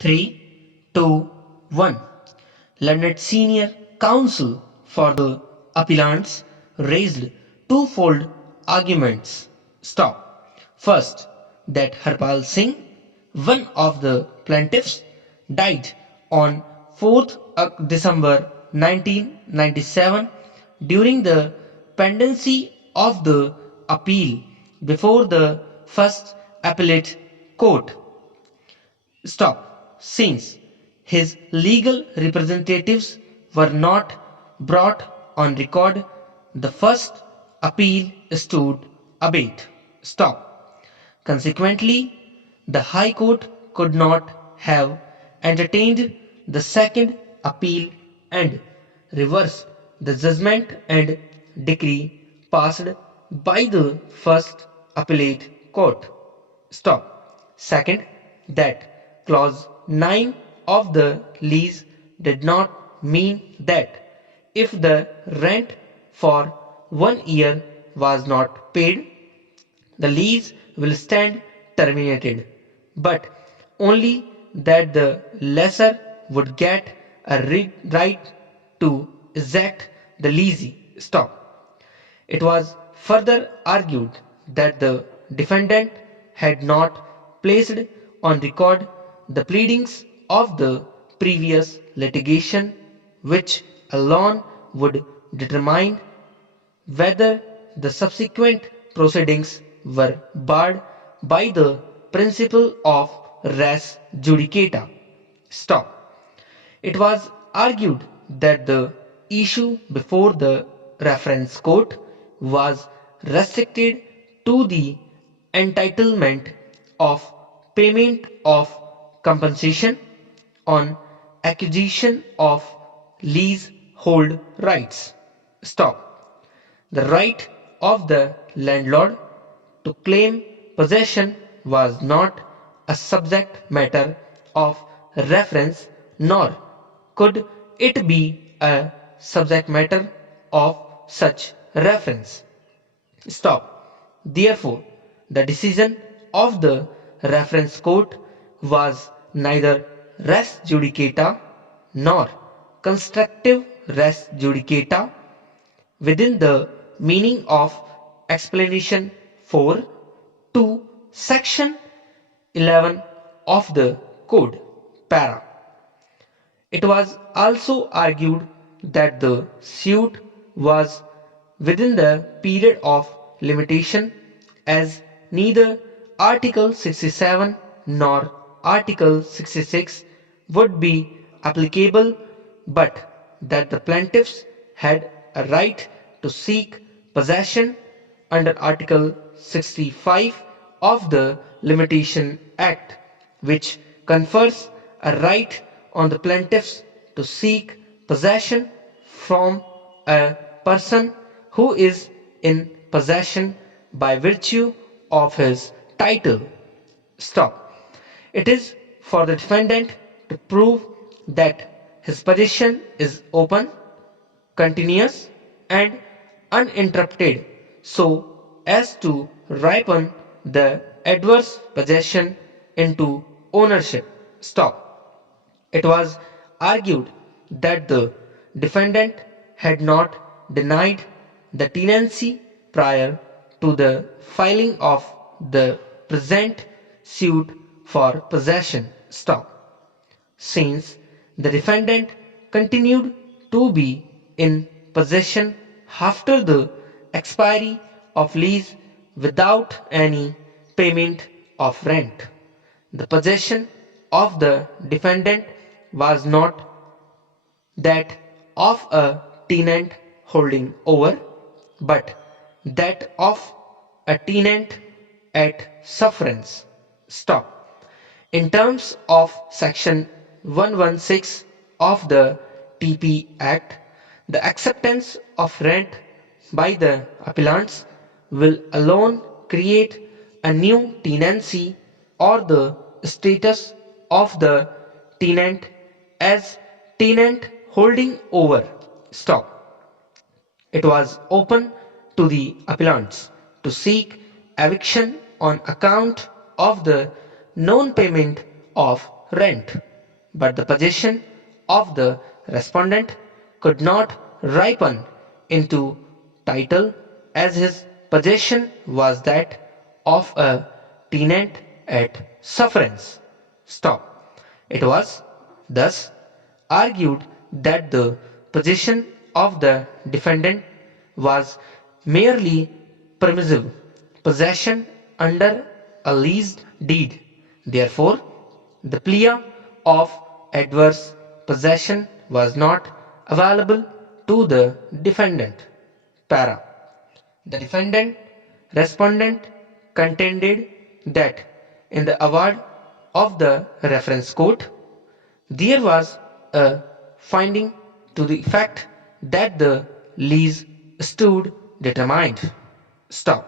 3, 2, 1. Learned Senior Counsel for the appellants raised twofold arguments. Stop. First, that Harpal Singh, one of the plaintiffs, died on 4th December 1997 during the pendency of the appeal before the first appellate court. Stop. Since his legal representatives were not brought on record, the first appeal stood abate. Stop. Consequently, the High Court could not have entertained the second appeal and reversed the judgment and decree passed by the first appellate court. Stop. Second, that clause 9 of the lease did not mean that if the rent for 1 year was not paid, the lease will stand terminated, but only that the lessor would get a right to exact the leasee. Stop. It was further argued that the defendant had not placed on record the pleadings of the previous litigation, which alone would determine whether the subsequent proceedings were barred by the principle of res judicata. Stop. It was argued that the issue before the reference court was restricted to the entitlement of payment of compensation on acquisition of leasehold rights. Stop. The right of the landlord to claim possession was not a subject matter of reference, nor could it be a subject matter of such reference. Stop. Therefore, the decision of the reference court was neither res judicata nor constructive res judicata within the meaning of explanation 4 to section 11 of the code para. It was also argued that the suit was within the period of limitation, as neither Article 67 nor Article 66 would be applicable, but that the plaintiffs had a right to seek possession under Article 65 of the Limitation Act, which confers a right on the plaintiffs to seek possession from a person who is in possession by virtue of his title. Stop. It is for the defendant to prove that his possession is open, continuous, and uninterrupted, so as to ripen the adverse possession into ownership. Stop. It was argued that the defendant had not denied the tenancy prior to the filing of the present suit for possession. Stop. Since the defendant continued to be in possession after the expiry of lease without any payment of rent, the possession of the defendant was not that of a tenant holding over, but that of a tenant at sufferance. Stop. In terms of section 116 of the TP Act, the acceptance of rent by the appellants will alone create a new tenancy or the status of the tenant as tenant holding over. Stop. It was open to the appellants to seek eviction on account of the non-payment of rent. but the position of the respondent could not ripen into title as his position was that of a tenant at sufferance. Stop. It was thus argued that the position of the defendant was merely permissive possession under a leased deed. Therefore, the plea of adverse possession was not available to the defendant. Para. The defendant respondent contended that in the award of the reference court there was a finding to the effect that the lease stood determined. Stop.